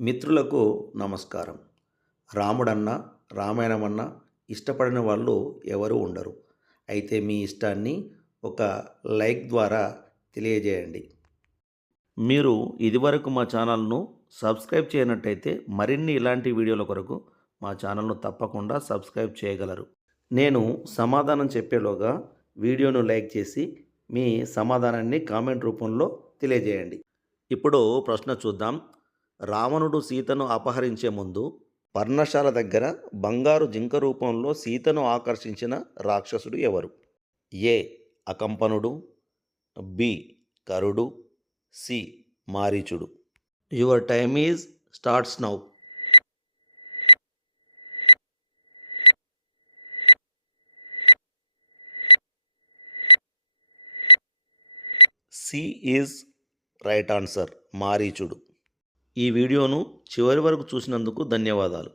మిత్రులకు నమస్కారం. రాముడన్న రామాయణమన్న ఇష్టపడిన వాళ్ళు ఎవరు ఉండరు. అయితే మీ ఇష్టాన్ని ఒక లైక్ ద్వారా తెలియజేయండి. మీరు ఇదివరకు మా ఛానల్ను సబ్స్క్రైబ్ చేయనట్టయితే మరిన్ని ఇలాంటి వీడియోల కొరకు మా ఛానల్ను తప్పకుండా సబ్స్క్రైబ్ చేయగలరు. నేను సమాధానం చెప్పేలోగా వీడియోను లైక్ చేసి మీ సమాధానాన్ని కామెంట్ రూపంలో తెలియజేయండి. ఇప్పుడు ప్రశ్న చూద్దాం. రావణుడు సీతను అపహరించే ముందు పర్ణశాల దగ్గర బంగారు జింక రూపంలో సీతను ఆకర్షించిన రాక్షసుడు ఎవరు? ఏ. అకంపనుడు బి. కరుడు సి. మారీచుడు. Your time is starts now. C is right answer మారీచుడు. ఈ వీడియోను చివరి వరకు చూసినందుకు ధన్యవాదాలు.